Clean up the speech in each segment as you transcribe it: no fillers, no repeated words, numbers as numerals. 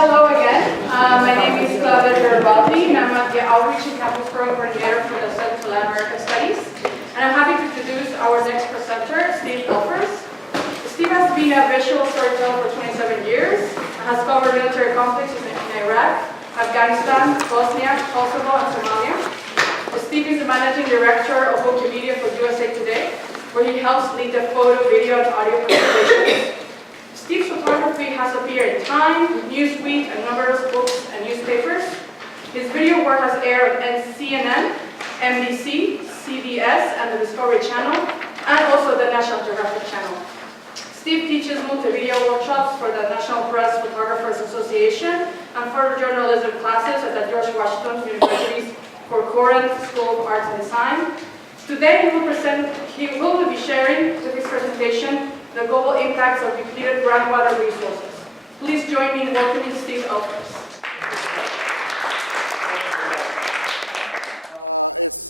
Hello again. My name is Claudia Garibaldi, and I'm at the Outreach and Campus Program Coordinator for the Central America Studies. And I'm happy to introduce our next presenter, Steve Elfers. Steve has been a visual storyteller for 27 years and has covered military conflicts in Iraq, Afghanistan, Bosnia, Kosovo, and Somalia. Steve is the managing director of Wikimedia for USA Today, where he helps lead the photo, video, and audio presentations. Steve's photography has appeared in Time, Newsweek, and numerous books and newspapers. His video work has aired on CNN, NBC, CBS, and the Discovery Channel, and also the National Geographic Channel. Steve teaches multimedia workshops for the National Press Photographers Association and photojournalism classes at the George Washington University's Corcoran School of Arts and Design. Today he will be sharing with his presentation the global impacts of depleted groundwater resources. Please join me in welcoming Steve Elfers.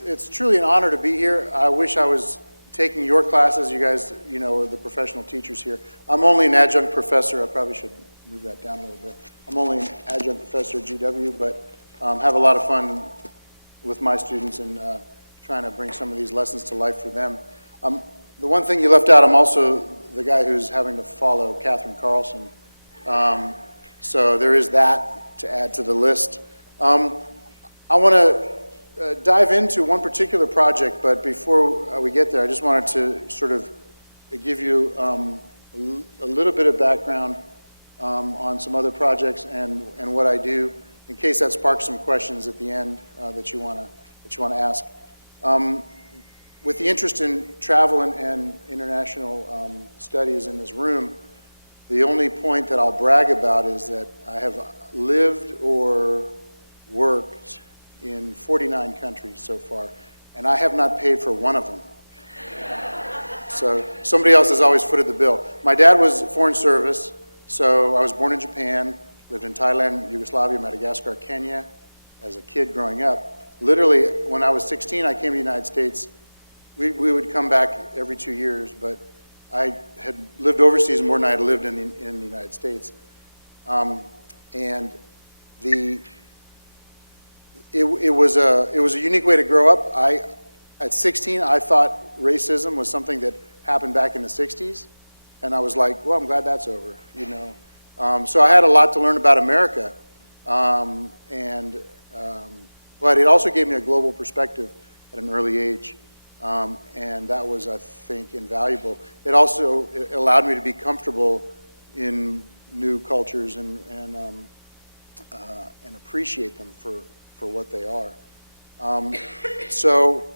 It's truly an honor to be here. I wish I was taking your classes. You guys, are the professional teachers here. I'm only an adjunct professor. I probably should move that down a little bit. I'm only an adjunct professor at GW, but have a lot of fun with my students and trying to bring some of these lessons to life for them. The one thing you left out, I'm also the guy who's having to follow Catherine Carlson. So there is that to add to the list. I want to dive into one particular project, but before we get there, I just wanted to sort of give you a little bit of background on some other projects and what I do, in case that sparks some questions at the end that you want to ask. With the interest in travel and international studies in this room, the only point that I'll brag about is that I have lived or worked in 49 countries so far, and I have not paid for one of them. So somebody else has always footed the bill. My dad was Foreign Service, so I was born in Japan, lived in Thailand, Yugoslavia, Madagascar, Kenya as a kid growing up. Literally, when I was 16, I came to the United States. We would come back every 2 years, but I had lived overseas more than I had lived in the United States. And it was a unique way to grow up. At 16, I thought racism was something that happened back in the 60s, and I was like, well, I'm glad that's over, So I had a lot to learn about America, but it also gave me a global perspective at an early age. And that was, I think, invaluable. It also allowed me to be comfortable in new cultures and appreciate them for what they are. So,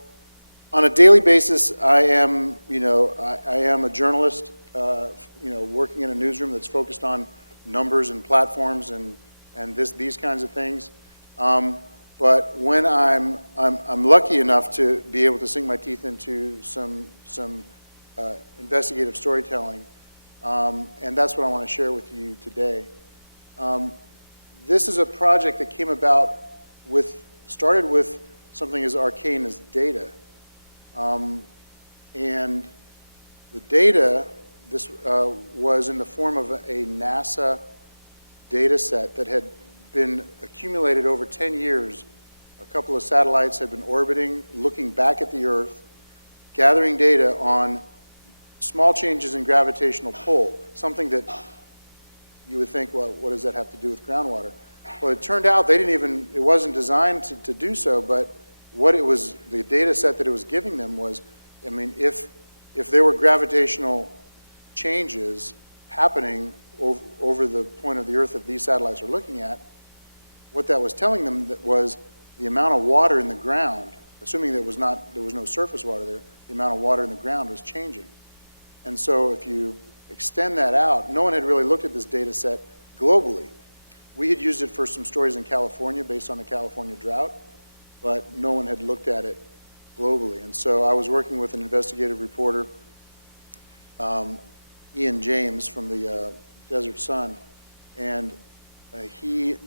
on a daily basis, I am a journalist, working in a newsroom that's focused on numbers and platforms and these kinds of things. But when I'm lucky enough to be able to sink my teeth into some investigative storytelling, and that's what I want to share with you today. This is a project that came about started with something as arcane as data, and the data was in the form of a NASA data set that had been accumulated over 10 years. A couple of satellites had been orbiting, looking back at the Earth, gathering data on small changes in gravitational pull, something that you would think, well, what does that have to do with groundwater? Well, it turned out it wasn't designed to do so, but the data set that it was giving them was, if there were gravitational changes happening over the point of the Earth that these satellites are looking at, what that was telling them was the amount of water in the ground, assuming there was no surface water there, the amount of water in the ground was changing. And so if you extend that out, no one had really looked at this data set globally. We had used it for some stories in California based on the California drought, but no one had looked at it globally. And so I was working with an investigative reporter, Ian James from the Desert Sun, and he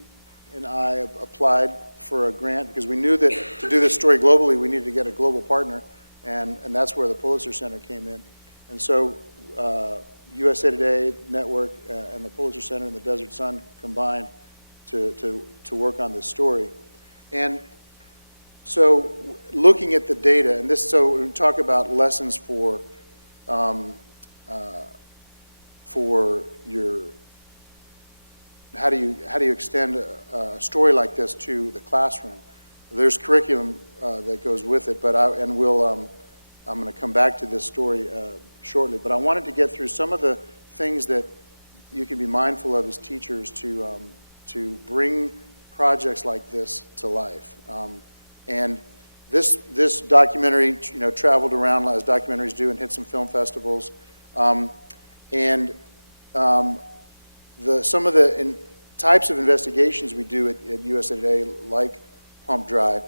and I applied for a grant because we knew that to do this story globally, we needed to get a global partner, and that's where the Pulitzer Center came in. And so USA Today Network and the Pulitzer Center and the Desert Sun combined to work on this story. And so looking at the data, and this, so we talk about lessons for your, how do you extend a story like this to the classroom? There's curriculum that goes with it, but I'm going to come back to this story shortly. But I wanted to get through some of the things that you can be mindful of as teachers to bring projects like this to life. And this documentary, traveled around as documentaries do and hit some film festivals. Some of the types of investigations we do at USA Today, like Pump Dry,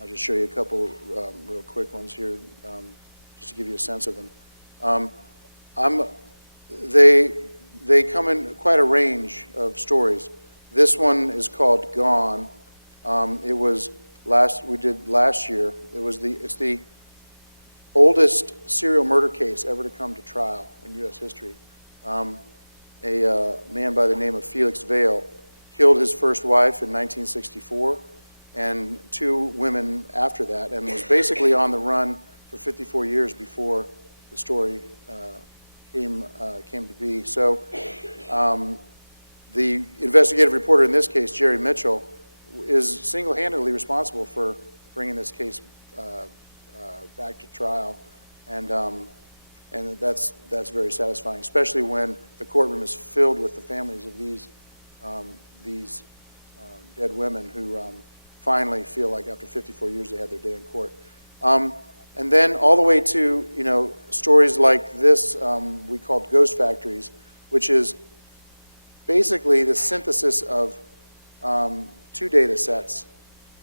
I'll just show you a couple real quick ones here, just to give you a sense of them. They come in quite a range of stories. This one is called Gone. It was we did last year. It's the oldest serial murder case ever to come to trial in U.S. history. A man by the name of Felix Vale killed his first wife in 1964 and 2 women after that, and was basically on the run for 54 years before the story came to be. So the investigative reporter in this case, Jerry Mitchell, is single-handedly responsible for bringing this case back to trial, and that's very satisfying, especially when the courtroom is filled with the families of these dead women who finally feel like after 54 years they had their day in court. And then all the way to stories like this we called Ghost Factories, which is basically the synthesis of 2 data sets,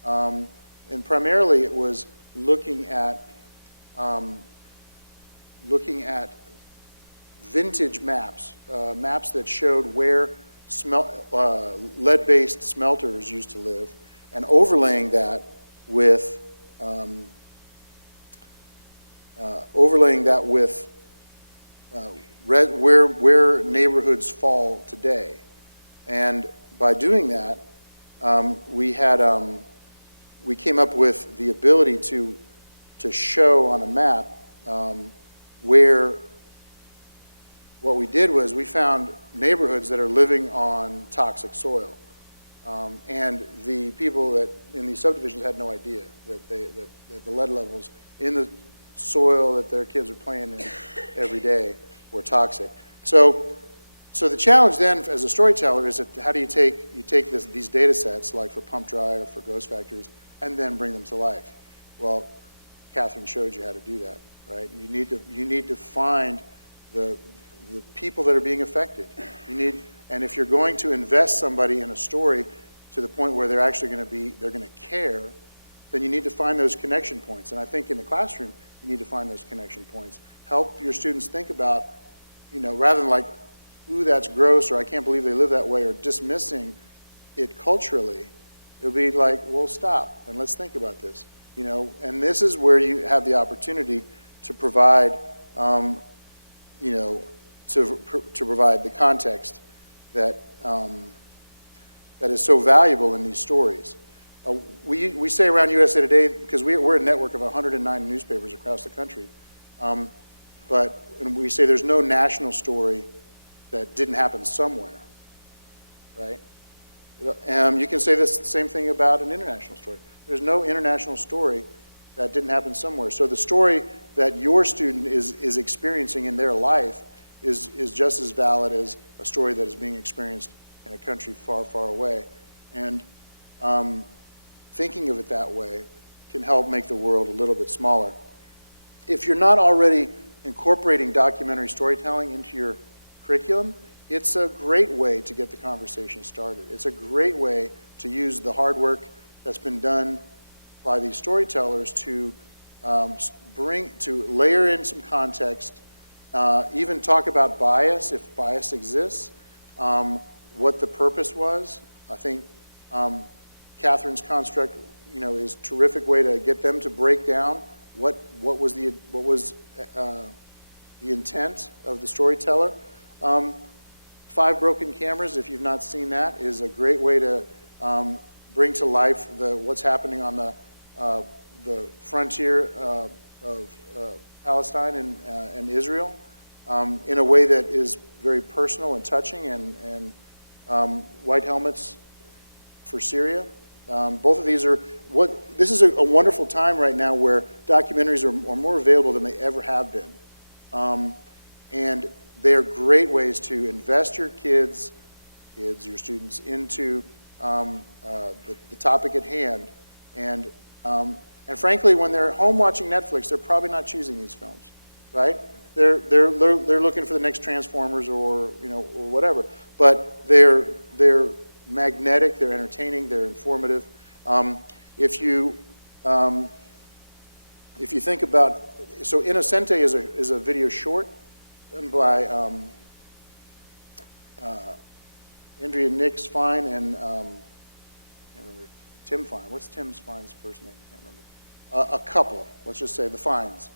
and primarily it was looking at vintage maps, maps that showed where lead-based smelters used to live, and overlaying that with where neighborhoods fall today. And by doing that, we came up with the ability to show on a map where what we did was we found neighborhoods that are living on toxic soil. And the people that in these subdivisions had no idea that the lead levels in the soil that their kids are playing in every day were toxic. So the challenge then as a storyteller is that how do you take these data sets, like for Pump Dry or for Ghost Factories, and then bring them to life? Well, Catherine showed you how to do that, right? You need to find the people that are being affected. And if you're going to invest somebody in a story to the point where they're actually going to care, then you need to find those connection points. And I think in the classroom, you need to find those connection points. Help your students think about, rather than like, ooh, that's gross, or I can't believe they live that way, or dismissing it culturally, it'll be like, well, stop, and let's think about this. And this is where you have the opportunity to provide, to provide the context that is so valuable in these stories. We say around USA Today, because we're a network of 109 newspapers across the country, but we say there's no national story that didn't happen somewhere, right? You can say the same thing about an international story. There's no international story that didn't happen somewhere. So the story that your student is experiencing in their life is just as valid as a story that is being experienced in a country far, far away. And thinking of it that way can help make the world a little bit smaller. If you're not already incorporating documentary storytelling into your curriculum, it's a great way to get the conversation started. It's a great way to use the hard work that's been done by these storytellers to layer in some context, even talk about bias, if bias exists, what the purpose was. I think Catherine's construct, is a terrific way to get them to break down what was the intent of the storyteller. Five Broken Cameras, if you've not seen that, is a great way to bring to life what's happening on the frontier of Palestine and Israel in a way that is very personal and touching, and White Helmets for Syria. Both of these are, this is a wonderful time right now where documentaries are more available than they ever have been. And they're great ways to invest your your students, into the topic at hand. And frankly, when they're home watching Netflix, they're probably not choosing these films, right? They're looking for the next Transformers or or whatever. But they're magnetic, they're entertaining, they're informative. If you think about, so Innocente is a video short done by Andrea Nix Fine and I can't remember, Tim Fine. What's Tim Fine's first name? I can't remember. A couple, let's just say the Fines.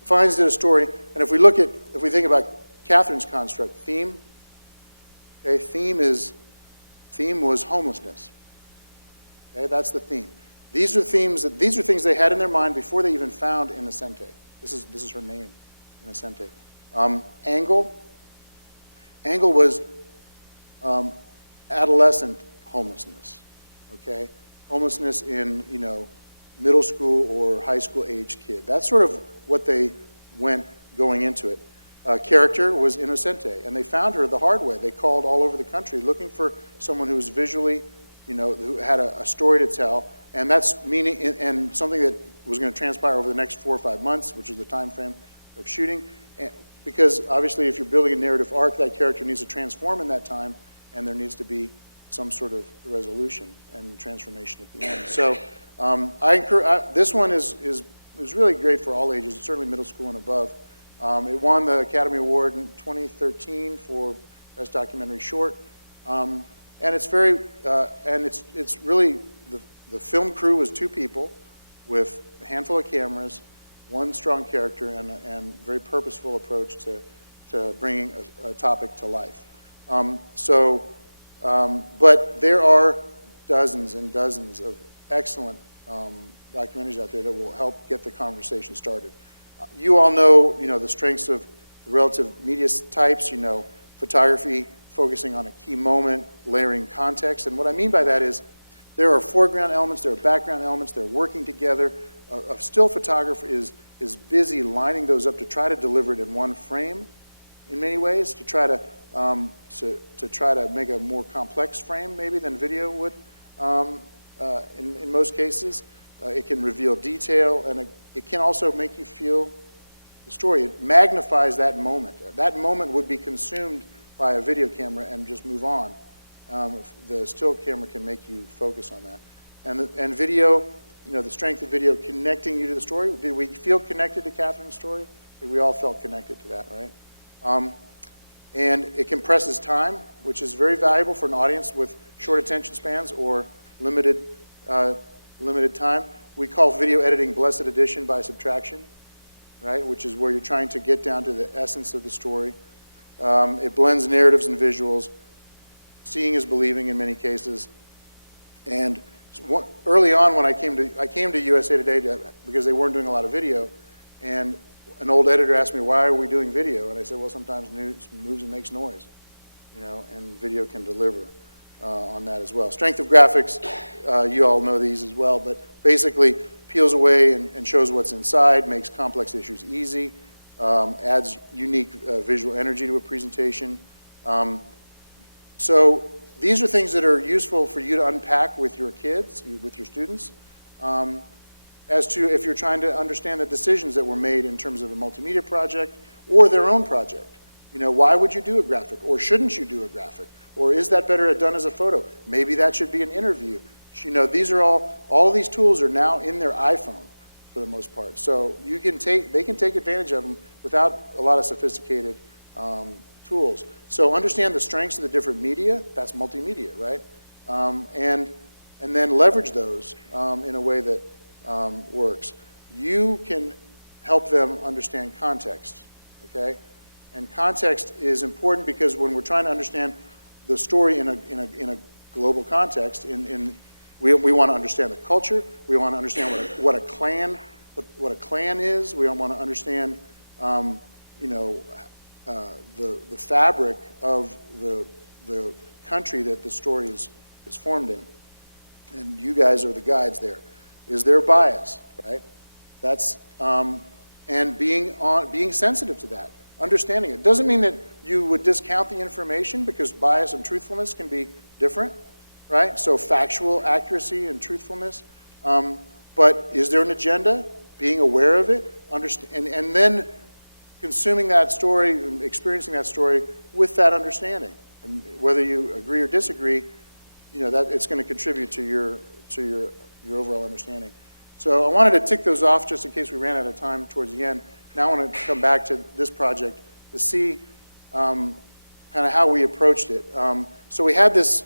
The Fines did a story, and if we think about Catherine's construct, theme. Okay, theme was homelessness. Okay, that's the theme. These are things they had in their mind before they even found Innocente. This is her name, Innocente. Angle was adolescent homelessness. Okay, homelessness in middle school or high school age kid. That's sort of what they went going into it. Character was Innocente, and they found her the hard way. They called all over the country looking for someone who was visually, who had a story to tell, and that's meaning and something that was going to transpire over the next 4 or 5 months, which is the time frame of shooting. Because obviously, if you're building a narrative arc, that character needs to transform in that time, and there needs to be some sort of resolution and transformation at the end. So, this one is really great for all ages, certainly middle school and above. It won the Academy Award in 2013 for Best Documentary Short, and it's very it's really the film crew was 2 people with a handful of cameras, one strong character, and very purposeful approach to bringing a topic to life. But there are dozens and dozens of excellent documentaries out there that will help get the conversation started. You all know, the strengths of the relative media types, photography focusing on a key moment, layering context. And what I mean by that is there are foreground elements, there are background elements, they're working together. A still photographer is busy lining those up to try to deliver it in one frame in many ways, to try to make a more complex frame maybe than video would in most cases. It can reveal detail, and it can also make you feel the story. It magnifies that moment. That moment would be consumed by a video camera and just move on. The still camera can make you focus on that. And video, the strength of video connecting you to the story. Did we feel connected to Catherine's story? I think we all felt connected to that, right? And it compresses time, which is very valuable for an audience with short attention spans or limited time. We call video editing blessed addition by subtraction, right? Which is where you're trying to get down to the essence of the story. It blends narratives and visuals. Seeing is believing in many cases. And early on, when I came to USA Today because they weren't doing a lot of video, and an old editor asked me, "Why are we doing video?" And I said, "Well, sometimes news moves and makes noise, and video can deliver on that as well." Strength of graphics, you all know these as well, but basically peels away and shows what's inside, makes complex issues easy, adds unique visual energy to a presentation. So these are things that are useful for you to unpack with your kids, with your students, as to if you're trying to understand the decisions that were made in terms of a multimedia project or their own project. Why would you do a graphic? Or shouldn't you do a graphic? Or is that better done as a photo? Maybe that should be an interview. These are all of these tools are now in their iPhone for the most part. So they can take advantage of them without a lot of sophisticated tools. So understand the strengths of the different media. That's multimedia, right? And then leverage those in a way that works. You can help them understand context, okay? And context is important because when we're trying to understand the story in a global context, we want to understand the culture. We want to understand what a clan is. We want to understand, the fabric of the country that the story is formed in. And you guys are the guides there. Is there bias, right? That's and being sensitive to that, understanding it. Doesn't mean that you would discount the information, because bias and truthfulness can be different, right? So factual accuracy and truthfulness. But is there an agenda? Being aware of it, and then consuming that story, experiencing that story with that understanding. And whether you agree or disagree, that it's going to contribute to your overall understanding. So I wanted to tick those off just in case we ran out of time towards the end. Now I want to come back to this project to see kind of how we approached it. So we had this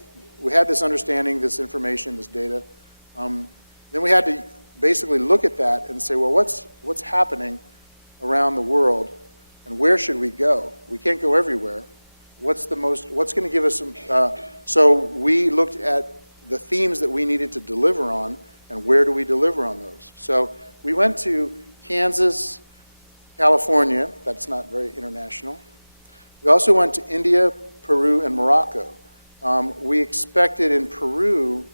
understanding, this information, this data. Then we had to basically look at that and say, well, what's happening around the world, and where should we go? We can't go everywhere. What's going to give us some? So we looked at the themes that we needed to deliver on, and where do we deliver on those? So we went to Kansas, California. That's not very international. We also went to India, Peru, and Morocco. We expected in Peru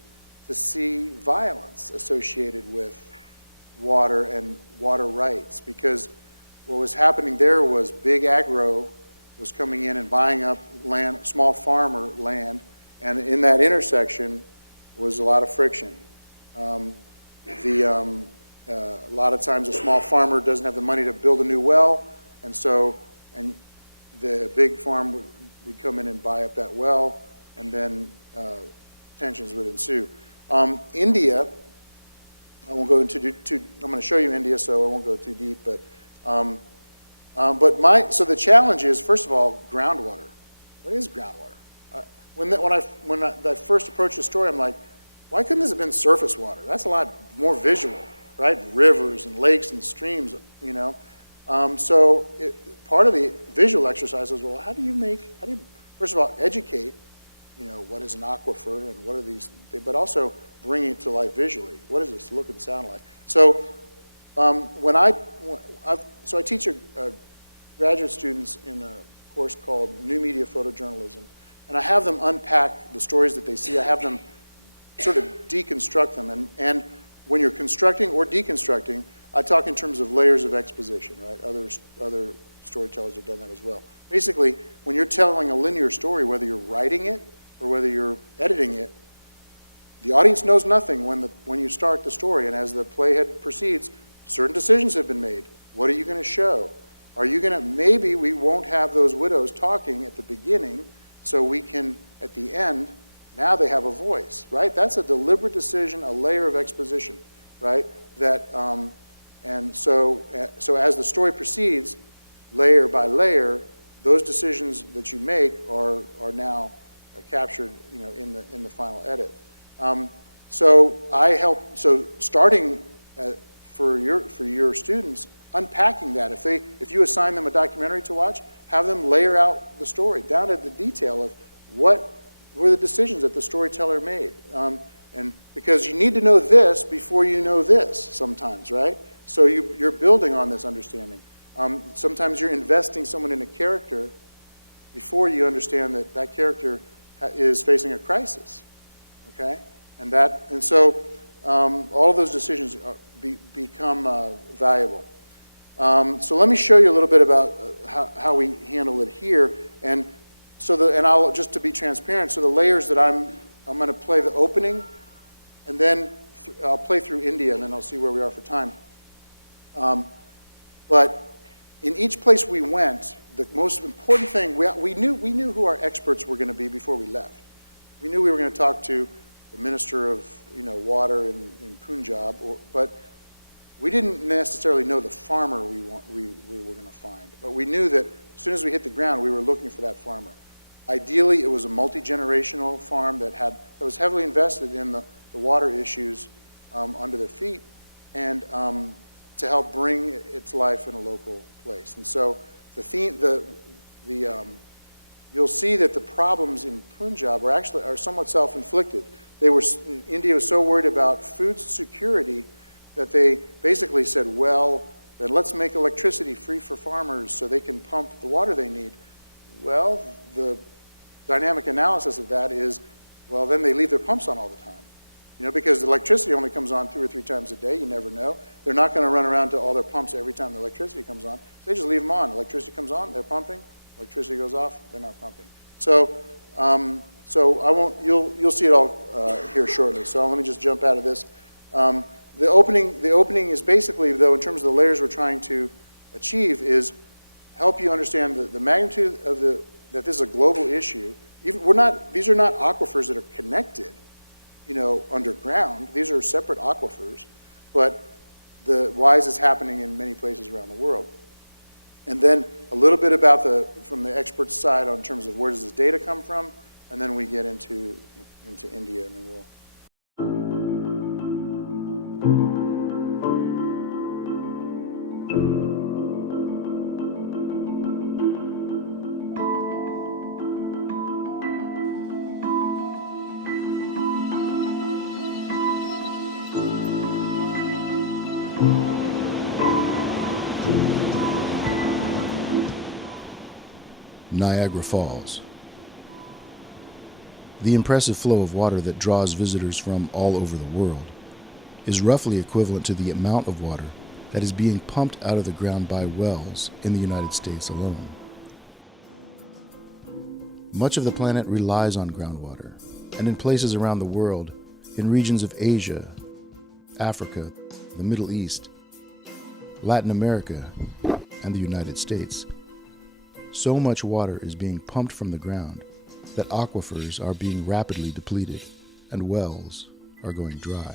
to see violence associated with water and water rights, because what was happening there was big agro was coming in and buying up land, small farmer land, and in that intersection was a lot of friction. A lot of times a small farmer doesn't have the money to build a new well, and the big farm would come in and buy up that well, and then tensions would ensue. India, I won't go into I'm going to show you India, so I won't go too deep, so the challenge is, first of all, groundwater. What is groundwater? When I first approached the story, I'm like, why couldn't this have been surface water? That's a lot more visual, right? Rivers and lakes and streams, part of the visual exercise was, well, how do you first of all, educate, what is an aquifer and what are these things, but also bring it to life visually. What does this look and sound like? So I teach graduate students in a course called New Media Photojournalism, and I have them unpack the stories that they see. I have them sort of deconstruct them, and when you're constructing or deconstructing, I talk in terms of layers of exposition, right? Other storytellers have done that as well. Basically, when you're telling a linear story, whether you're writing it or whether you're editing it, the audience knows nothing when you start the story, and as the playhead proceeds, certain decisions have been made. What are you going to show? Maybe we won't have those widows talking at the beginning, so we can, at the end, now they have a voice, right? That's a deliberate decision, a layer of exposition, right? So as the story proceeds, layer by layer, those decisions that you make are now captured, in the final edit. Starting for your students, unpacking that. If you assign them a documentary to watch, have them layer out the story down to the detail of what were the decisions that the storyteller made. And because you need to know this before you know this sometimes, right? So you're building on this understanding. Sometimes you're investing someone in a character before you understand that character is facing a crisis, okay? And so all of those decisions become valuable. So let me show you a little bit about how we handle it here. And I'll just to be transparent. So the layers that I'm going to play the opening, and then I'll play through India, and then I'll see where we are for time. But in each place we went, the most important thing, we knew who our experts were going to be before we left. We knew we were going to talk to the minister of water in Punjab, but we didn't necessarily know the farmer we were going to find. But we knew that as soon as we hit the ground, we were looking for that farmer. Ideally, it was a multi-generational farm that was heavily invested in the water issues under their feet, and to help bring it to life in a local place. And so the you'll see that the problems in Punjab are somewhat self-inflicted. India was so worried about food security that they basically said, well, then let's make electricity free for farmers so they can pump the water they need. Well, the dynamic analysis of that is, well, then they leave their pumps on all the time. Because the electricity only comes on 2 or 3 times a day, you never know. They're not going to run around to all their pumps every time the electricity comes on. They just leave them on. Electricity comes on, they're pumping. Electricity goes off, they're not pumping. So I won't. You'll see it all here shortly. So let me just jump out of this. The opening is basically, though, in terms of the layers we're trying to achieve, is help you understand the magnitude of that this is a global issue. These are not aquifers that are connected, underground. These are separate aquifers, but why is this happening in many places around the world? And then a little bit about from the experts' side in terms of where does this data come from, and then we get into India, and then we'll. Niagara Falls. The impressive flow of water that draws visitors from all over the world is roughly equivalent to the amount of water that is being pumped out of the ground by wells in the United States alone. Much of the planet relies on groundwater, and in places around the world, in regions of Asia, Africa, the Middle East, Latin America, and the United States, so much water is being pumped from the ground that aquifers are being rapidly depleted and wells are going dry.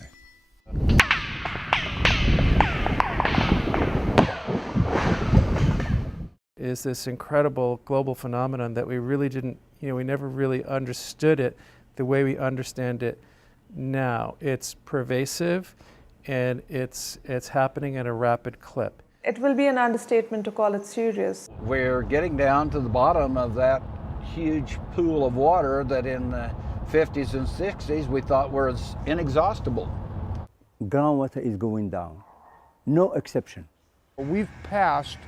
Is this incredible global phenomenon that we really didn't, we never really understood it the way we understand it now. It's pervasive and it's happening at a rapid clip. It will be an understatement to call it serious. We're getting down to the bottom of that huge pool of water that in the 50s and 60s we thought was inexhaustible. Groundwater is going down, no exception. We've passed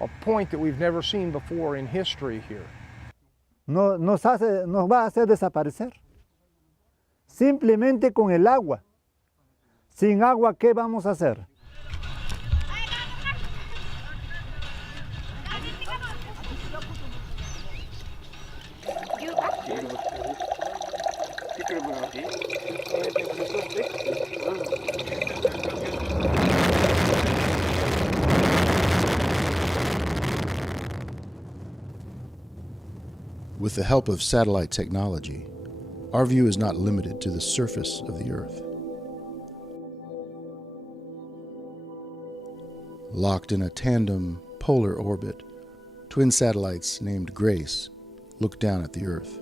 a point that we've never seen before in history here. Nos va a hacer desaparecer. Simplemente con el agua. Sin agua, ¿qué vamos a hacer? With the help of satellite technology, our view is not limited to the surface of the Earth. Locked in a tandem polar orbit, twin satellites named GRACE look down at the Earth.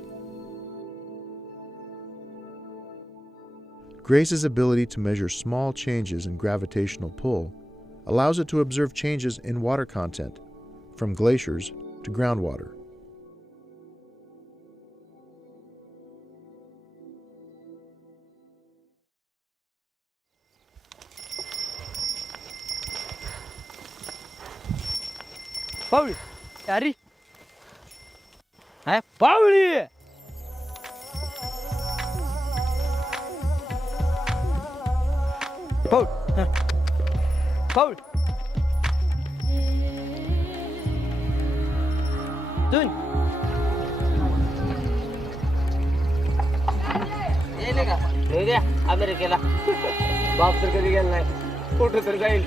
GRACE's ability to measure small changes in gravitational pull allows it to observe changes in water content, from glaciers to groundwater. Pauli, Ari. Pauli! Paul. Paul. Dun. Ini ka? Ini Amerika lah. Box terkali kan lah. Foto terkali.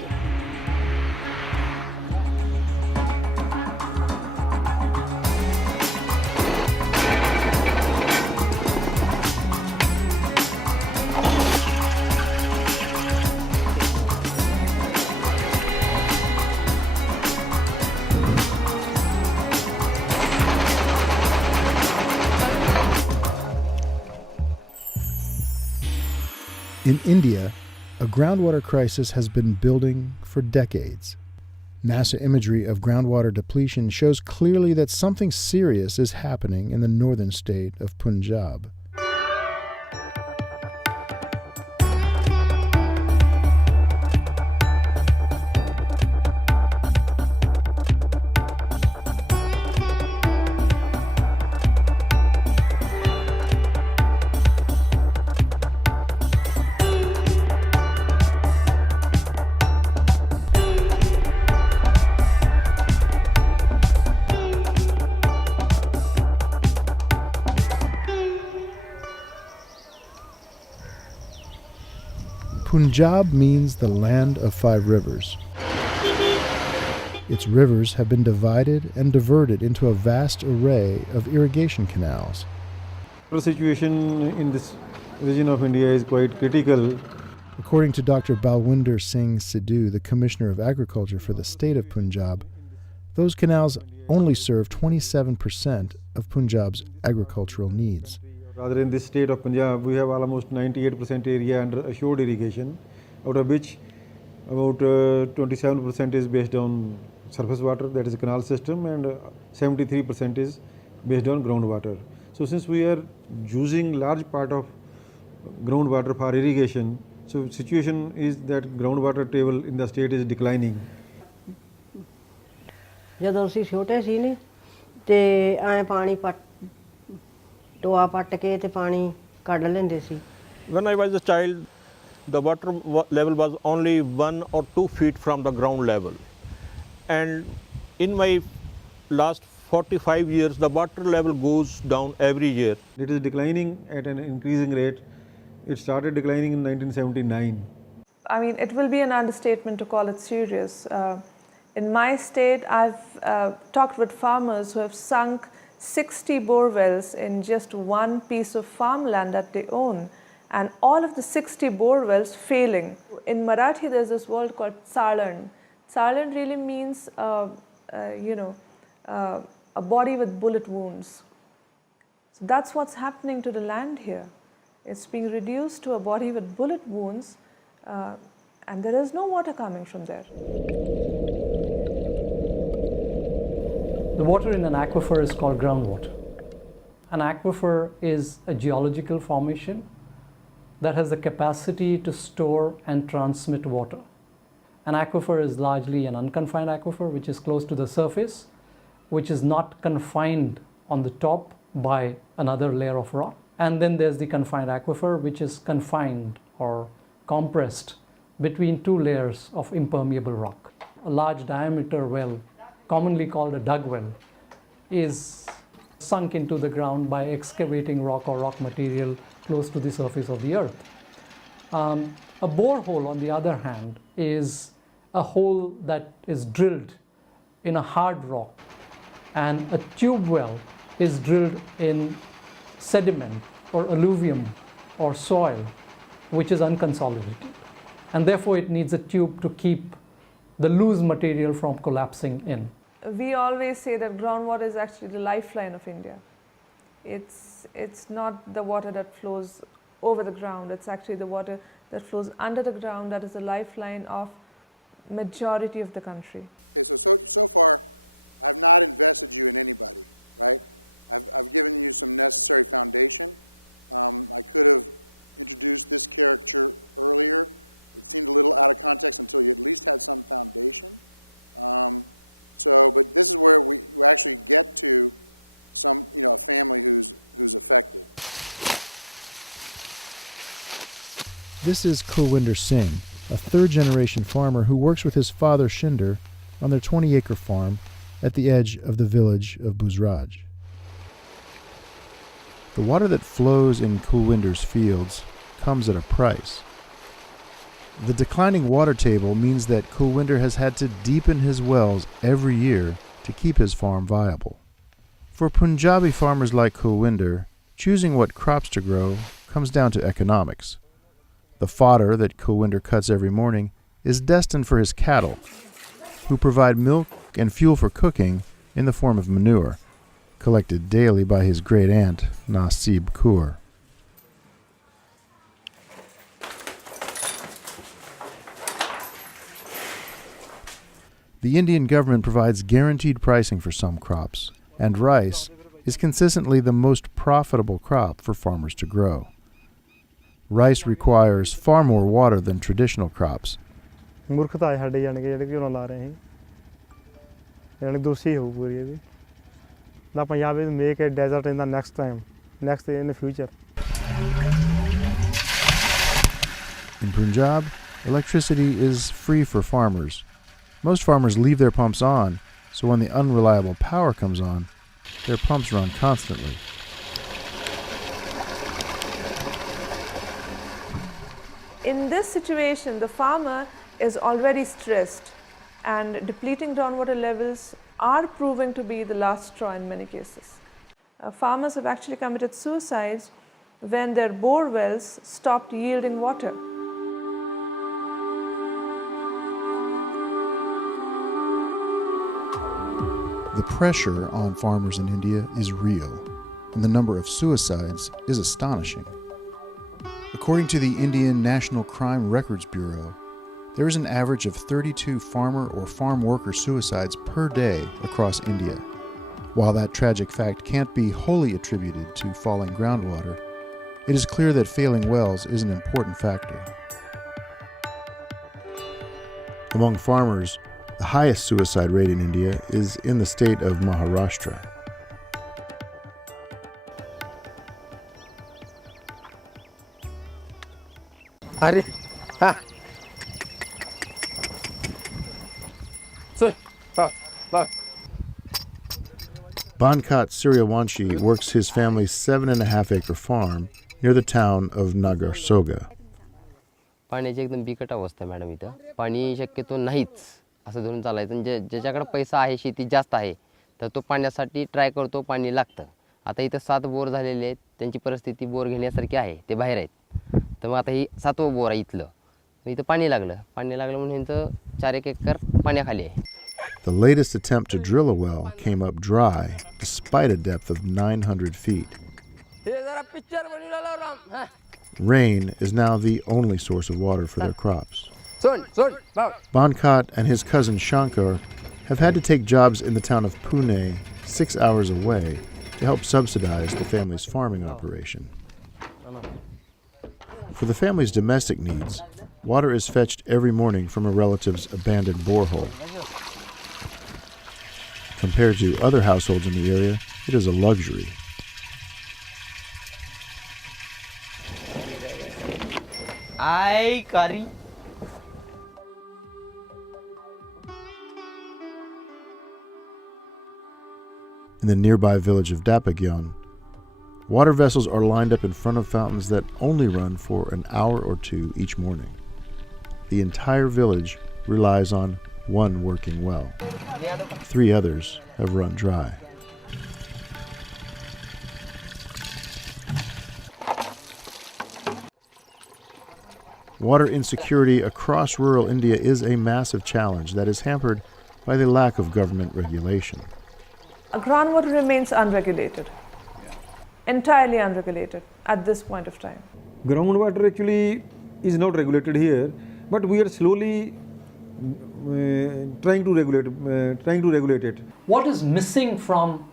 In India, a groundwater crisis has been building for decades. NASA imagery of groundwater depletion shows clearly that something serious is happening in the northern state of Punjab. Punjab means the land of 5 rivers. Its rivers have been divided and diverted into a vast array of irrigation canals. The situation in this region of India is quite critical. According to Dr. Balwinder Singh Sidhu, the Commissioner of Agriculture for the state of Punjab, those canals only serve 27% of Punjab's agricultural needs. Rather, in this state of Punjab, we have almost 98% area under assured irrigation, out of which about 27% is based on surface water, that is a canal system, and 73% is based on groundwater. So since we are using large part of groundwater for irrigation, so situation is that groundwater table in the state is declining. ਜਦੋਂ ਅਸੀਂ ਛੋਟੇ ਸੀ ਨੇ ਤੇ ਐ ਪਾਣੀ ਟੋਆ ਪੱਟ ਕੇ ਤੇ ਪਾਣੀ ਕੱਢ ਲੈਂਦੇ ਸੀ. When I was a child, the water level was only 1 or 2 feet from the ground level. And in my last 45 years, the water level goes down every year. It is declining at an increasing rate. It started declining in 1979. I mean, it will be an understatement to call it serious. In my state, I've talked with farmers who have sunk 60 bore wells in just one piece of farmland that they own, and all of the 60 bore wells failing. In Marathi, there's this word called tsalan. Tsalan really means, a body with bullet wounds. So that's what's happening to the land here. It's being reduced to a body with bullet wounds, and there is no water coming from there. The water in an aquifer is called groundwater. An aquifer is a geological formation that has the capacity to store and transmit water. An aquifer is largely an unconfined aquifer, which is close to the surface, which is not confined on the top by another layer of rock. And then there's the confined aquifer, which is confined or compressed between 2 layers of impermeable rock. A large diameter well, commonly called a dug well, is sunk into the ground by excavating rock or rock material close to the surface of the earth. A borehole, on the other hand, is a hole that is drilled in a hard rock, and a tube well is drilled in sediment or alluvium or soil, which is unconsolidated, and therefore it needs a tube to keep the loose material from collapsing in. We always say that groundwater is actually the lifeline of India. It's not the water that flows over the ground, it's actually the water that flows under the ground that is the lifeline of majority of the country. Okay, so far, I've not invested you in anybody, right? I've given you some necessary foundation. I could have introduced this caricature earlier. It seemed a little out of context until you at least had some foundation. But this is where we actually get to a family who's affected. This is Kulwinder Singh, a 3rd-generation farmer who works with his father Shinder on their 20-acre farm at the edge of the village of Buzraj. The water that flows in Kulwinder's fields comes at a price. The declining water table means that Kulwinder has had to deepen his wells every year to keep his farm viable. For Punjabi farmers like Kulwinder, choosing what crops to grow comes down to economics. The fodder that Kulwinder cuts every morning is destined for his cattle, who provide milk and fuel for cooking in the form of manure, collected daily by his great aunt, Nasib Kaur. The Indian government provides guaranteed pricing for some crops, and rice is consistently the most profitable crop for farmers to grow. Rice requires far more water than traditional crops. मूर्खता है साडे जाने के ਜਿਹੜੇ ਕਿਉਂ ਲਾ ਰਹੇ हैं यानी दोषी हो पूरी भी ना Punjab will make a desert in the next in the future. In Punjab, electricity is free for farmers. Most farmers leave their pumps on, so when the unreliable power comes on, their pumps run constantly. In this situation, the farmer is already stressed, and depleting groundwater levels are proving to be the last straw in many cases. Farmers have actually committed suicides when their bore wells stopped yielding water. The pressure on farmers in India is real, and the number of suicides is astonishing. According to the Indian National Crime Records Bureau, there is an average of 32 farmer or farm worker suicides per day across India. While that tragic fact can't be wholly attributed to falling groundwater, it is clear that failing wells is an important factor. Among farmers, the highest suicide rate in India is in the state of Maharashtra. Hari, ha. Bankat Suryawanshi works his family's 7.5-acre farm near the town of Nagarsoga. पाण्याची एकदम बिकट अवस्था आहे madam इथं. पाणी शक्यतो नाहीच असं धरून चालायचं. ज्याच्याकडे पैसा आहे, शेती जास्त आहे, तर तो पाण्यासाठी ट्राय करतो, पाणी लागतं. आता इथं 7 बोर झालेले आहेत, त्यांची परिस्थिती बोर घेण्यासारखी आहे, ते बाहेर आहेत. तर मग आता ही 7वं बोर आहे इथलं. इथं पाणी लागलं म्हणून ह्यांचं 4 एकर पाण्याखाली आहे. The latest attempt to drill a well came up dry despite a depth of 900 feet. Rain is now the only source of water for their crops. Bankat and his cousin Shankar have had to take jobs in the town of Pune, 6 hours away, to help subsidize the family's farming operation. For the family's domestic needs, water is fetched every morning from a relative's abandoned borehole. Compared to other households in the area, it is a luxury. Ay, curry. In the nearby village of Dapagyon, water vessels are lined up in front of fountains that only run for an hour or 2 each morning. The entire village relies on one working well. 3 others have run dry. Water insecurity across rural India is a massive challenge that is hampered by the lack of government regulation. Groundwater remains unregulated, entirely unregulated at this point of time. Groundwater actually is not regulated here, but we are slowly trying to regulate it. What is missing from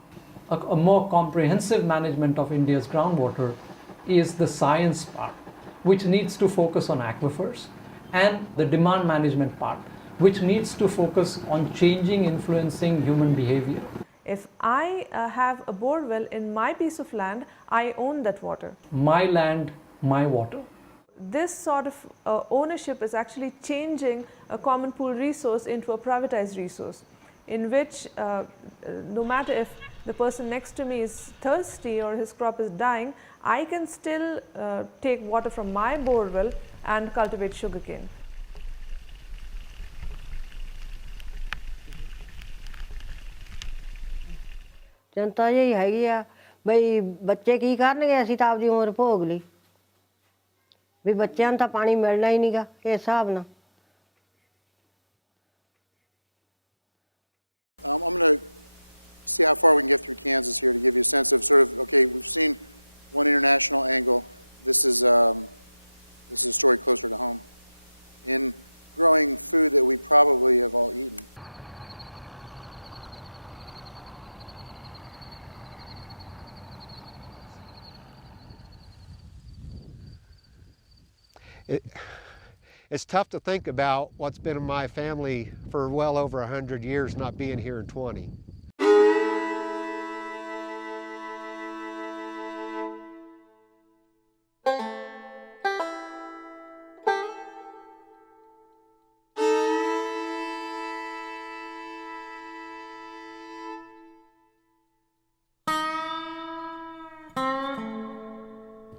a more comprehensive management of India's groundwater is the science part, which needs to focus on aquifers, and the demand management part, which needs to focus on changing, influencing human behavior. If I have a bore well in my piece of land, I own that water. My land, my water. This sort of ownership is actually changing a common pool resource into a privatized resource, in which no matter if the person next to me is thirsty or his crop is dying, I can still take water from my bore well and cultivate sugarcane. जनता यही हैगी आ बई बच्चे की करनगे असीं तां आपदी उमर भोग लई भी बच्चों ਨੂੰ ਤਾਂ ਪਾਣੀ ਮਿਲਣਾ ਹੀ ਨਹੀਂਗਾ ਇਸ ਹਿਸਾਬ ਨਾਲ I'm going to see how far we can get through Kansas here to give you a sense of sort of, okay, we've seen one international angle. This is a story closer to home. In growing food that we probably have all eaten, It's tough to think about what's been in my family for well over 100 years not being here in 20.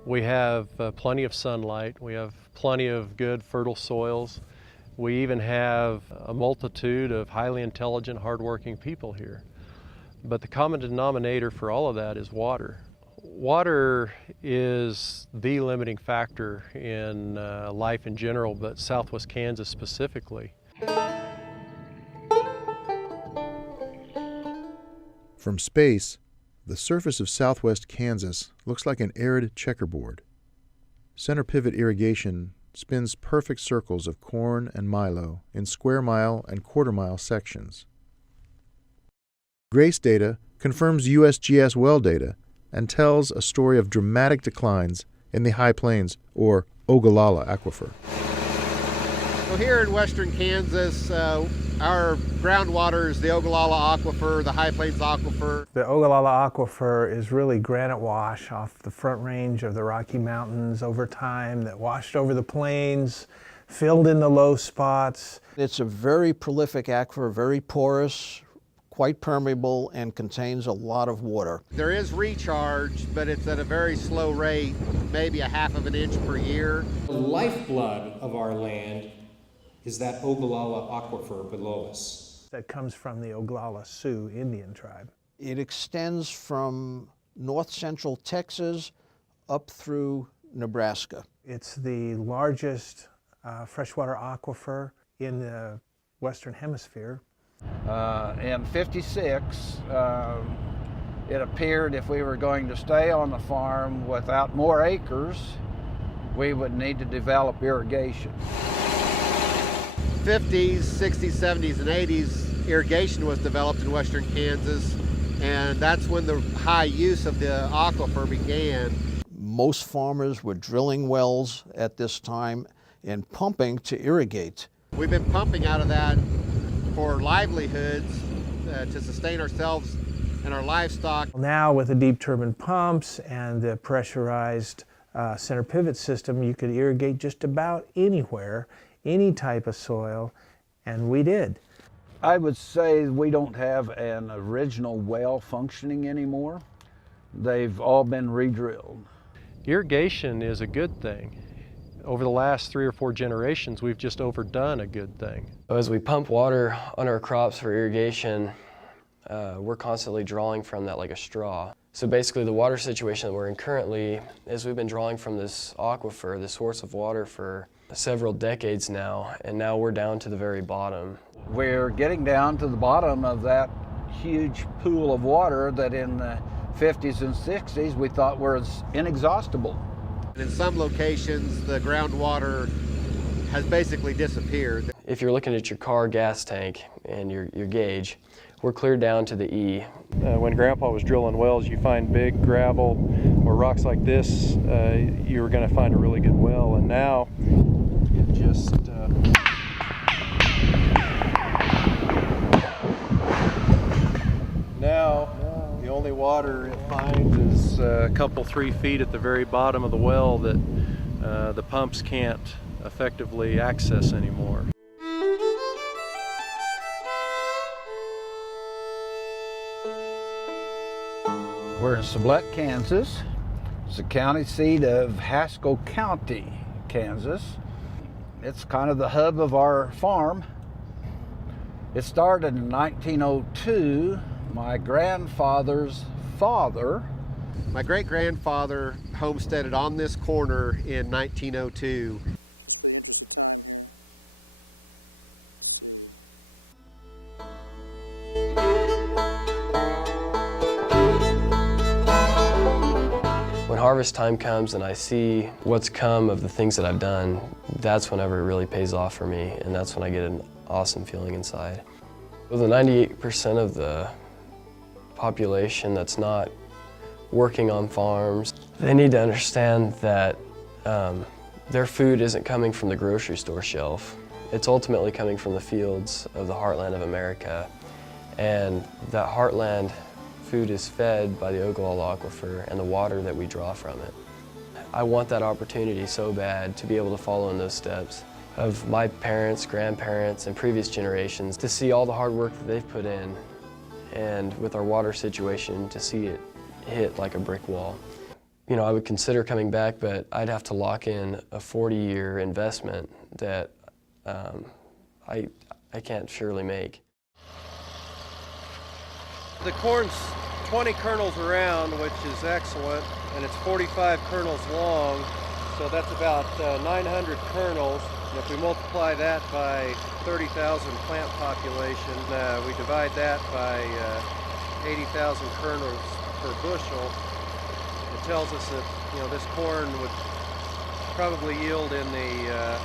We have plenty of sunlight. We have plenty of good fertile soils. We even have a multitude of highly intelligent, hardworking people here. But the common denominator for all of that is water. Water is the limiting factor in life in general, but Southwest Kansas specifically. From space, the surface of southwest Kansas looks like an arid checkerboard. Center pivot irrigation spins perfect circles of corn and milo in square mile and quarter mile sections. GRACE data confirms USGS well data and tells a story of dramatic declines in the High Plains or Ogallala Aquifer. Well, here in western Kansas, our groundwater is the Ogallala Aquifer, the High Plains Aquifer. The Ogallala Aquifer is really granite wash off the front range of the Rocky Mountains over time that washed over the plains, filled in the low spots. It's a very prolific aquifer, very porous, quite permeable, and contains a lot of water. There is recharge, but it's at a very slow rate, maybe a half of an inch per year. The lifeblood of our land is that Ogallala Aquifer below us. That comes from the Oglala Sioux Indian tribe. It extends from north central Texas up through Nebraska. It's the largest freshwater aquifer in the Western Hemisphere. In '56, it appeared if we were going to stay on the farm without more acres, we would need to develop irrigation. 50s, 60s, 70s, and 80s, irrigation was developed in western Kansas, and that's when the high use of the aquifer began. Most farmers were drilling wells at this time and pumping to irrigate. We've been pumping out of that for livelihoods to sustain ourselves and our livestock. Now with the deep turbine pumps and the pressurized center pivot system, you could irrigate just about anywhere, any type of soil, and we did. I would say we don't have an original well functioning anymore. They've all been re-drilled. Irrigation is a good thing. Over the last 3 or 4 generations, we've just overdone a good thing. As we pump water on our crops for irrigation, we're constantly drawing from that like a straw. So basically the water situation that we're in currently is we've been drawing from this aquifer, this source of water, for several decades now, and now we're down to the very bottom. We're getting down to the bottom of that huge pool of water that in the 50s and 60s we thought was inexhaustible. In some locations, the groundwater has basically disappeared. If you're looking at your car gas tank and your gauge, we're clear down to the E. When Grandpa was drilling wells, you find big gravel or rocks like this, you were going to find a really good well, and now it just now the only water it finds is a couple 3 feet at the very bottom of the well that the pumps can't effectively access anymore. We're in Sublette, Kansas. It's the county seat of Haskell County, Kansas. It's kind of the hub of our farm. It started in 1902. My grandfather's father. My great-grandfather homesteaded on this corner in 1902. Just for the interest of time here, let's see. When harvest time comes and I see what's come of the things that I've done, that's whenever it really pays off for me, and that's when I get an awesome feeling inside. Well, the 98% of the population that's not working on farms, they need to understand that Their food isn't coming from the grocery store shelf. It's ultimately coming from the fields of the heartland of America. And that heartland food is fed by the Ogallala Aquifer and the water that we draw from it. I want that opportunity so bad to be able to follow in those steps of my parents, grandparents, and previous generations, to see all the hard work that they've put in, and with our water situation, to see it hit like a brick wall. You know, I would consider coming back, but I'd have to lock in a 40-year investment that I can't surely make. The corn's 20 kernels around, which is excellent, and it's 45 kernels long, so that's about 900 kernels. And if we multiply that by 30,000 plant population, we divide that by 80,000 kernels per bushel. It tells us that, you know, this corn would probably yield in the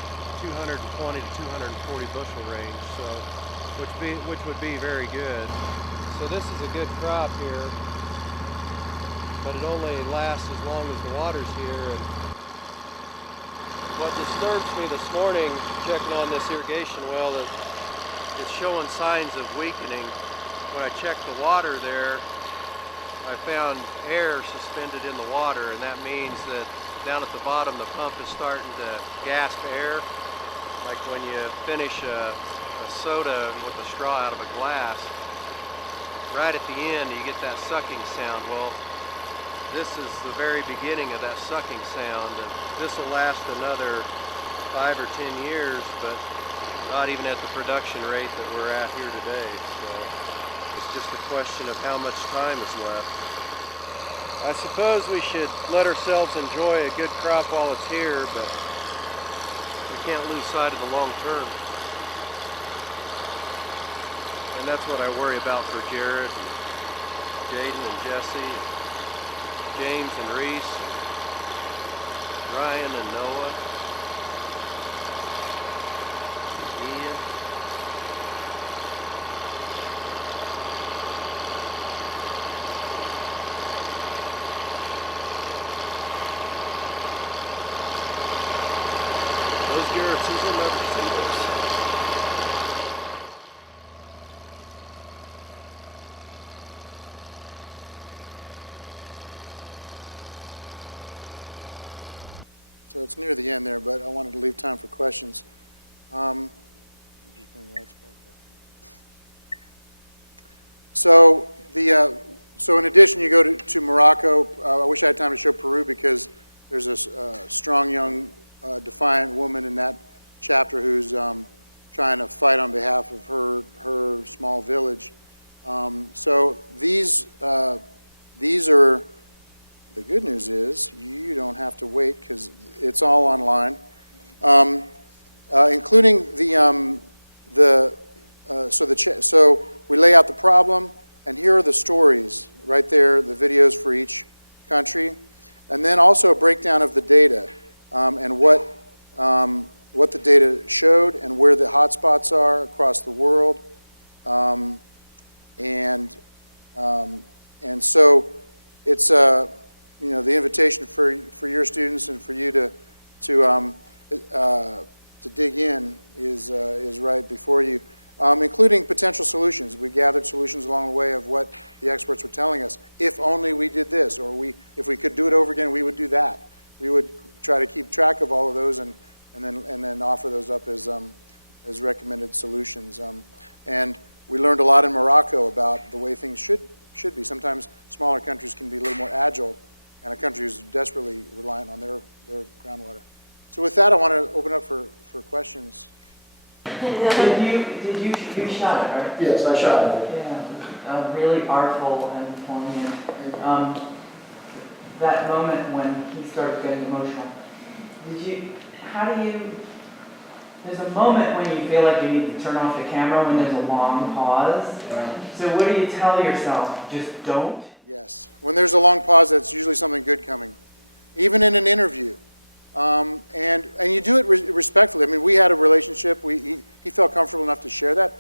220 to 240 bushel range, so which would be very good. So this is a good crop here, but it only lasts as long as the water's here. And what disturbs me this morning, checking on this irrigation well, that it's showing signs of weakening. When I checked the water there, I found air suspended in the water, and that means that down at the bottom the pump is starting to gasp air, like when you finish a soda with a straw out of a glass. Right at the end you get that sucking sound. Well, this is the very beginning of that sucking sound, and this will last another 5 or 10 years, but not even at the production rate that we're at here today. So it's just a question of how much time is left. I suppose we should let ourselves enjoy a good crop while it's here, but we can't lose sight of the long term. And that's what I worry about for Jared, and Jaden and Jesse, and James and Reese, and Ryan and Noah, and Ian. Those Garrettsons will never see this. So it's near the end there, but I wanted to leave time for questions. Just bring the lights back up. So in addition, you go to Morocco. I wish I had time to show Peru, because there's a strong young defiant woman in that chapter who's trying to fight on behalf of her small village. So these are, the good news is you don't have to wait, because it's all online, including so we lay out the problem, and here are the stories right there, the videos for each country, and then also a breakdown of the data and what the data showed and where the hotspots are across the world, and so it's you know, the invitation for your students and for you to dig in is right before you, including potential solutions. We gathered solutions along the way of what the experts were telling us. If only we did this, or if we could do it over again, we would do that. We would try to keep track of all of those and then offer those up as recommended solutions. And we learned a lot in Morocco about the way things should be. Sometimes smaller countries can be a little more agile, and a country who's desperately reliant on their groundwater. So with that, I want to open up for questions. Did you shot it, right? Yes, I shot it. Yeah, really artful and poignant. That moment when he started getting emotional, there's a moment when you feel like you need to turn off the camera when there's a long pause. Right. So what do you tell yourself? Just don't? Yes. When there's a long pause, that's usually something good coming. Even in an interview. And you do it respectfully. I mean, we had a relationship. He felt comfortable enough to share that.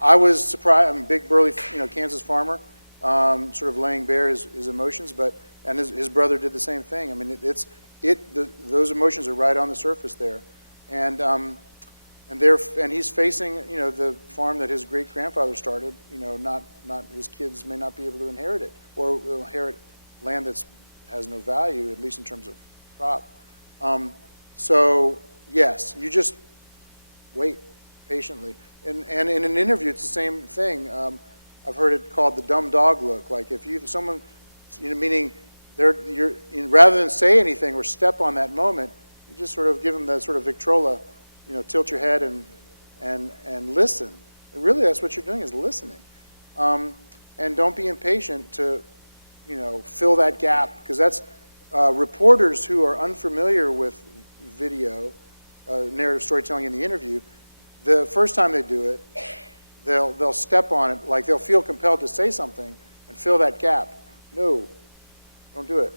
I was surprised. I'm a big, burly, Kansas farmer, sort of laying bare his emotions, and his brother did the same thing. I mean, those emotions are right on the surface there. And he's facing, the farm that his great-grandfather started, not his kids may not be able to inherit it, or will inherit land that has no value, at least in terms of crop. So, yes, you just wait patiently. And in an interview, it's the same thing. I've heard it called the dumb dog look. Like if someone, meaning rather than say anything or step on that moment, you just sort of give them that sort of Victrola, tilt your head and listen. And really, that's what you're doing, is listening. And don't be impatient to, fill that gap, because that's reporters who are unfamiliar with video, narrative storytelling in the interview. The first time they do it, they'll step on it, like they'll feel compelled to say something and fill that gap. No, don't do it.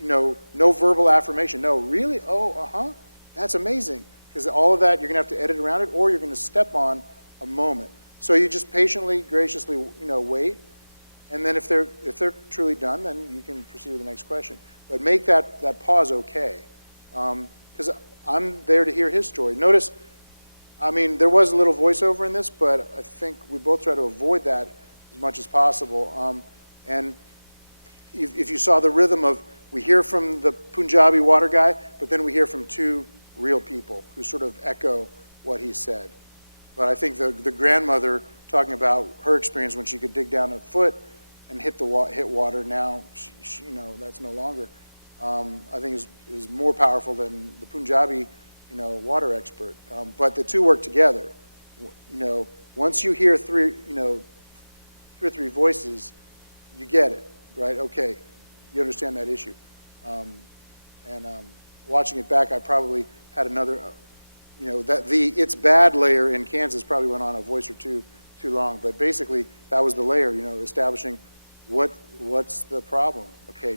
No verbal affirmation. No, really? Oh, that's amazing. Because all of that, you're going to have to edit around it, or you're going to step on a moment. So you just patiently, graciously, wait. And then if they're truly done, then you can proceed with the next question. But make that pause okay. Because I'm there to hear his story. Notice, there was a little voiceover in this, but I think we both try to avoid that as much as possible. And if you saw the rhythm of, we hear from the Punjabi water guy, but then we hear from two real people who sort of echo what he said. But I think the grandmother talking about her experience when she could dig down a foot and hit water, now, that's no longer, I think is more powerful than the Punjabi, water expert. But the two work together. Once you hear two or three voices, you get it, right? Okay, you understand that issue. Watching it back, I probably had another, it's bad layer in Kansas probably went on a voice or two too long, but basically that was the layer, establishing what's the problem. Okay,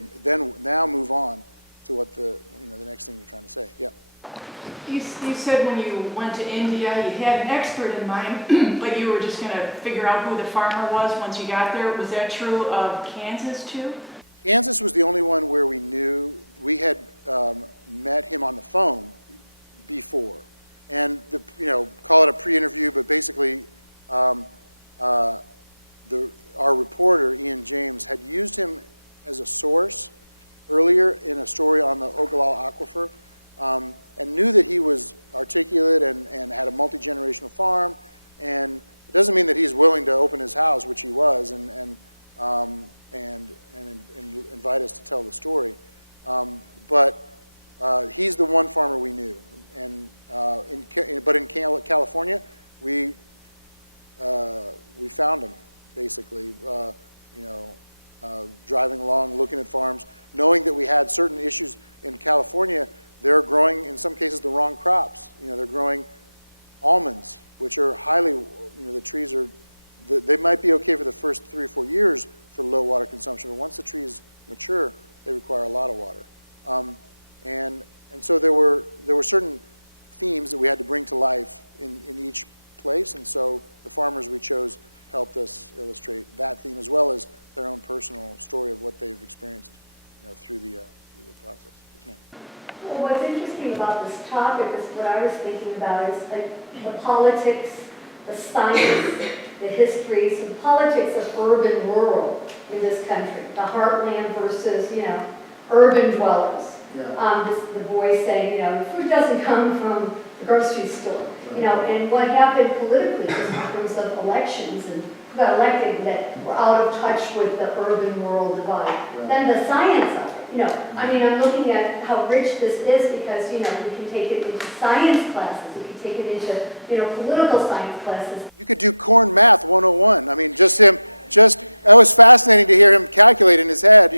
now move on to what the next thing you're trying to say. Yeah. You said when you went to India, you had an expert in mind, but you were just going to figure out who the farmer was once you got there. Was that true of Kansas too? Kansas was the only one where we knew. We had met him on the phone before, and call it a pre-interview, but basically our reporter Ian James had used him as a source earlier in a story on the Ogallala Aquifer, and knew that he was articulate and had a multi-generational farm. And it doesn't mean that he's willing to open his house, which he was, and invite us to tell the story. But he's the one farmer we knew. And but in California, we found him basically. Driving along, looking at farms, knowing that we had certain issues in California. They're growing, in some cases, the wrong crops. They're growing almonds, which are highly, the trees are, they might be okay for the first 3 or 4 years for low water consumption, but once the trees mature, they require a lot of water. And so there were certain themes that we had to bring to life in each place, and so the farmers we chose helped us illustrate that theme, as well as their own personal story of what they've experienced through the process. Yes, ma'am. Well, what's interesting about this topic is what I was thinking about is like the politics, the science, the histories, the politics of urban-rural in this country, the heartland versus, urban dwellers. Yeah. The boy saying, the food doesn't come from the grocery store, and what happened politically in terms of elections and who got elected that were out of touch with the urban-rural divide. Right. Then the science of it. I'm looking at how rich this is because, we can take it into science classes, we can take it into, political science classes. You could do corn math 101. That was fascinating to hear him calculate in his head,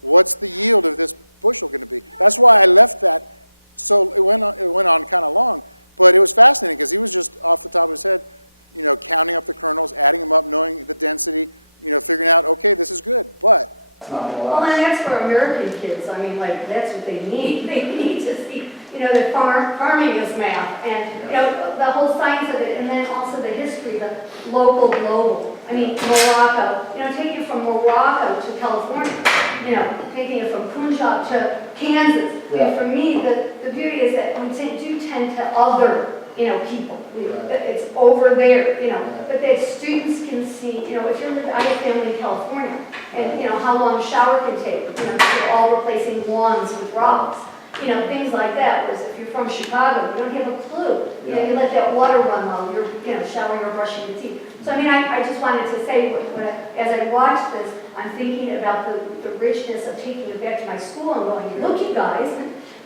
what's the yield of this bushel going to be. That's why I left that, so it went on kind of long, but it was fascinating because he was just off the top of his head, counting up the kernels, adding them up, knowing the density, figuring out, okay, this is good, but well, and that's for American kids. That's what they need. They need to see, that farming is math, and the whole science of it, and then also the history, the local, global. Morocco. Take you from Morocco to California. you know, taking it from Punjab to Kansas. Yeah. And for me, the beauty is that we do tend to other, you know, people. It's over there, you know, but that students can see, you know, if you're, I have family in California, and, you know, how long a shower can take, you know, they're all replacing lawns with rocks, you know, things like that. Whereas if you're from Chicago, you don't have a clue. You know, you let that water run while you're, you know, showering or brushing your teeth. So, I mean, I just wanted to say, as I watched this, I'm thinking about the richness of taking it back to my school and going, look, you guys,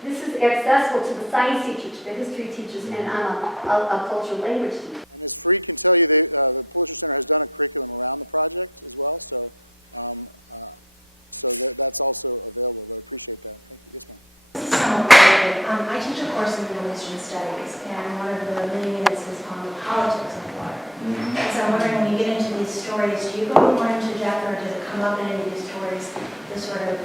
this is accessible to the science teachers, the history teachers, and I'm a cultural language teacher. And as Fareed can tell you, the Pulitzer Center has done a curriculum around the project as well, so that's also available, but I appreciate that. Thank you. Yes, ma'am. I teach a course in Middle Eastern Studies, and one of the mini units is on the politics of water. And so I'm wondering, when you get into these stories, do you go more into depth, or does it come up in any of these stories, the sort of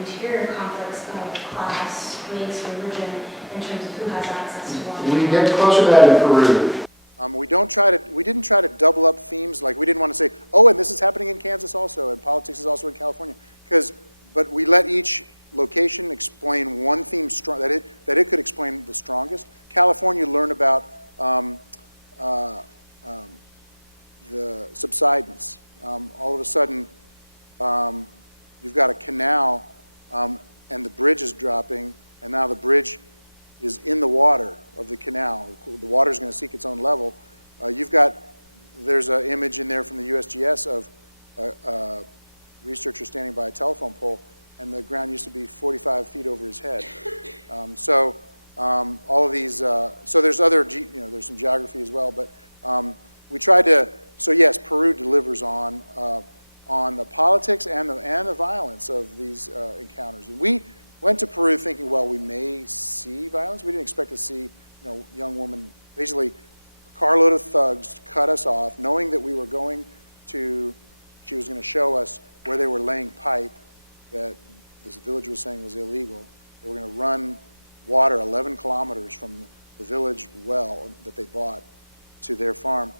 interior conflicts of class, race, religion, in terms of who has access to water? We get closer to that in Peru. We didn't try to double up themes, like we didn't want to say, oh, and this is happening in Kansas also, and politics is also in California. But we let each location explain one theme that it could explain the strongest. California learned about the subsidence. All of a sudden, you've got a canal, and the bridge is dropping, and now the bridge is in the water of the canal. The water is going to seek its own level. There's an image in there from the USGS of a researcher standing by a telephone pole, and the ground used to be 45 feet over his head. All of these, so there's there's some geography as well, but we tried to, so yes, Peru delivers on the politics and the violence of these encounters. And we went to Peru thinking, well, we may see violence. We didn't expect to see, young woman, basically a carload of thugs cut us off, knowing that we were going to, she was going to show us where they were laying pipe that this village was saying was illegal. They were going to run water 11 kilometers from the village well that they bought to their farm,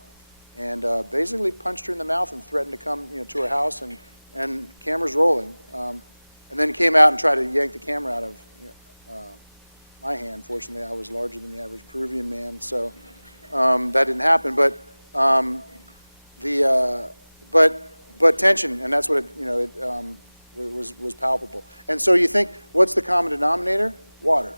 and basically punched her in the mouth and threatened to come to her house, and cameras rolling. And then came out and tried to yank the camera out of my hand. Fortunately, I was larger than the average Peruvian man, so that didn't happen. But but tension, and that's what it was palpable. And so you think, what's the common denominator? Water.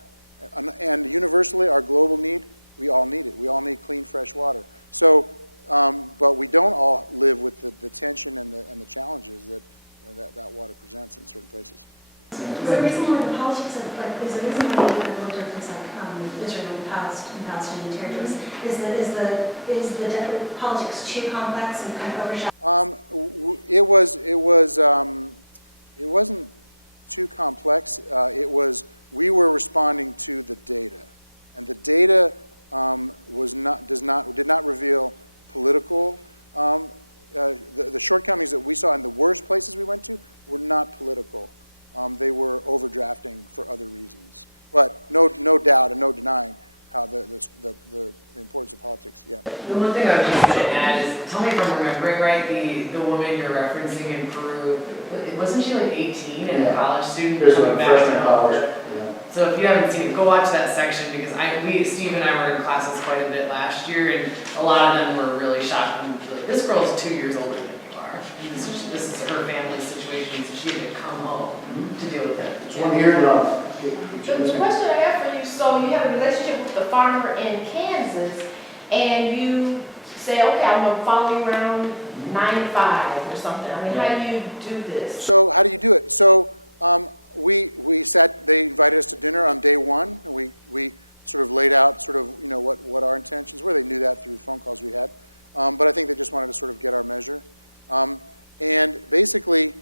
And universally, our global need, we all need it. We all need clean, fresh water. So, but we don't all live with the tension and the challenges that water presents in certain places. Is the reason why the politics of, is the reason why you looked at things like Israel and Palestinian territories, is the politics too complex and kind of overshadowed? It wasn't too complex. We were responding to the data, and the data did not reveal political. The shortcomings that we saw in the worst places we went to were not political. They were overdrafting for other reasons. But no doubt and no denying how the importance of politics. Yeah. The one thing I was just going to add is, tell me if I'm remembering right, the woman you're referencing in Peru, wasn't she like 18 and a college student? There's a coming back freshman to college. Melbourne? So if you haven't seen it, go watch that section, because Steve and I were in classes quite a bit last year, and a lot of them were really shocked. And like, this girl's 2 years older than you are. This is her family's situation, so she had to come home to deal with it. So I'm here now. The question I have for you, so you have a relationship with the farmer in Kansas, and you say, okay, I'm going to follow you around 9 to 5 or something. I mean, how do you do this? So how do you do it? So we sat, they invited us to dinner on day one, and we sort of laid out what our intentions were. They knew that through the phone calls we had. But I think they just wanted to sort of get our measure. And basically,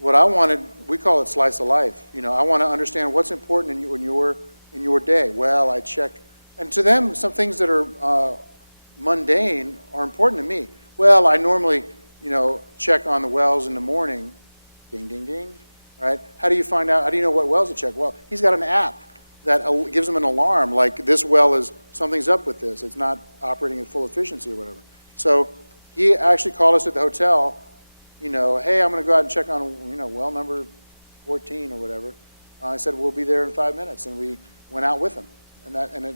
what I wanted, we call it slice of life. I want to understand what's important in your day. Well, I check, and to them, some things that are mundane are important to me. Well, I normally, check on the wells in the morning. Ding, ding, ding. Right? How do you find out? How do you know what wells to check? Well, he's got an app that gives him an alarm, like this well something's up with this. It's not operating at full efficiency or whatever. So he actually called us at the hotel. Hey, I'm going to go out and check on well number 14 or whatever. I said, we'll be there in 5 minutes, and we went out with him.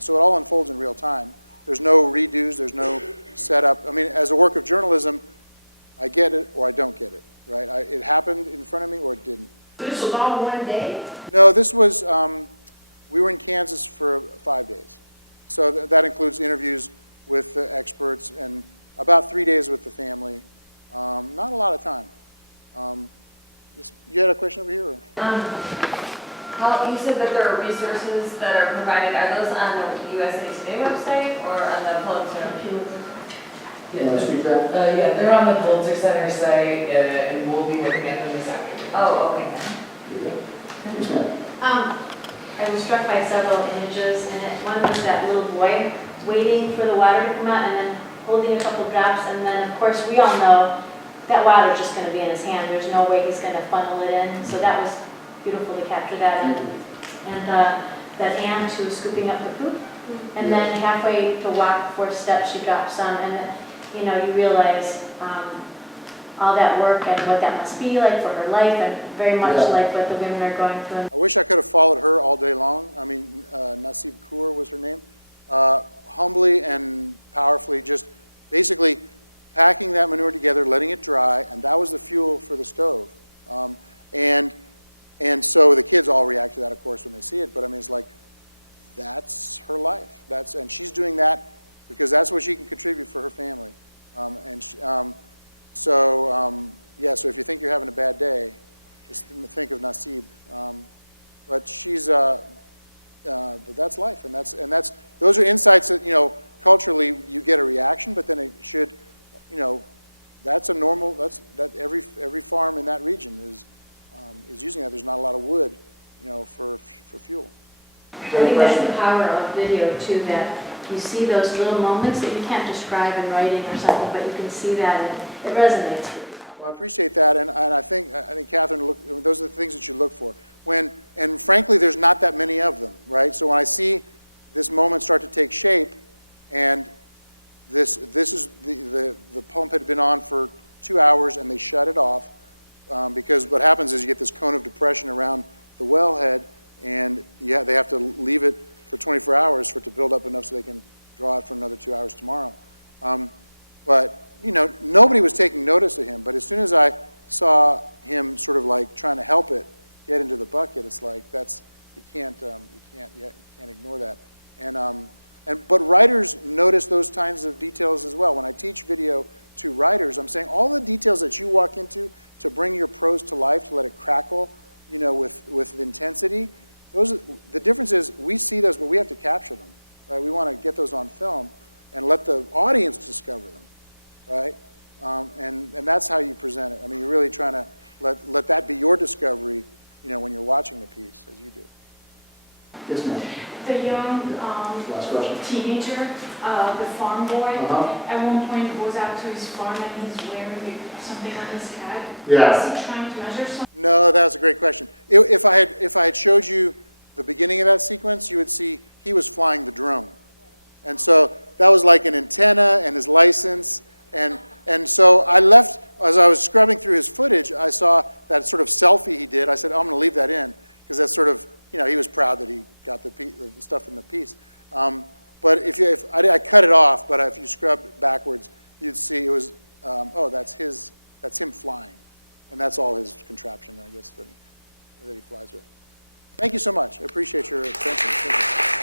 So it all unfolds in real time. There's no redos, there's no setup. I mean, as a work of journalism, I get it or I don't get it, right? It happened in front of me or it didn't. This was all one day? No, this was, we were in Kansas for 5 days. So that includes interviews with the experts and about 3 days with the family. Not a lot of time. You had a question over here? Or? You said that there are resources that are provided. Are those on the USA Today website or on the Pulitzer? Yeah, they're on the Pulitzer Center site, and we'll be looking at them this afternoon. Oh, okay. I was struck by several images, and one was that little boy waiting for the water to come out and then holding a couple drops, and then of course we all know that water's just going to be in his hand. There's no way he's going to funnel it in. So that was beautiful to capture that. And that aunt who was scooping up the poop, and then halfway to walk 4 steps she dropped some, and you know, you realize all that work and what that must be like for her life, and very much like what the women are going through. I wish I could have followed her all day long. I mean, Nasib Kaur was her name. Humbly and powerfully, just basically packing that manure together, letting it dry, and that was the fuel for the stove. And so the kids all react to that, of course, when they see it. But I mean, it's like, that's her life. And she's doing that because that's what she can contribute for her family. So if you think you're having a bad day, just think of Nasib. But that's life, and those are insights that, you know, culturally you get a reaction, but then it should, you know, that's a normal. That every farm in that region is using that. There's not a lot of wood, you know, for fuel. I think that's the power of video too, that you see those little moments that you can't describe in writing or something, but you can see that and it resonates with you. Well, I appreciate that, and I think Catherine, those are the things that you look for. And frankly, there's not that many of them, right? So when I see this moment start to take shape, and this is the pump had been on for 2 hours, and they shut it off because what happens is you get this cone of depression around the wellhead, and they have to leave it for 24 hours for it to build up enough so they can draw it for another 2 hours tomorrow. But you know, nobody was taking notice of him. But as soon as I saw him sort of like trying to help it get into the bucket, it's like you can't ignore that. But writers notice those kinds of details as well. When I teach video to writers, I'm saying all the details that you walk into to bring your prose to life, to let it crackle, you know, with intensity. The difference is we see those, but we have to capture them, right? We want to get those on film and let the audience discover them, right? And that's how you present it. I mean, you're really trying to let that be your discovery, you know, when you're watching the piece, as you did. Yes, ma'am. The young teenager, the farm boy, at one point goes out to his farm and he's wearing something on his head. Yeah. Is he trying to measure something? No, that was a great question. If I had showed you the beginning of that sequence, you would see he was flying the drone. And so that was like an antenna and his license. And so I left, as I was scrubbing through his footage, I saw that sort of selfie he did. I said, I'm going to leave that in because that's sort of, you know, he was proud that he got the stuff in the piece. But if I cut it off, but if you scrubbed backwards, you'd see it was, that's him flying. And that's all his contraption, I guess, that he flies with. Thank you so much. I appreciate your attention. Thank you.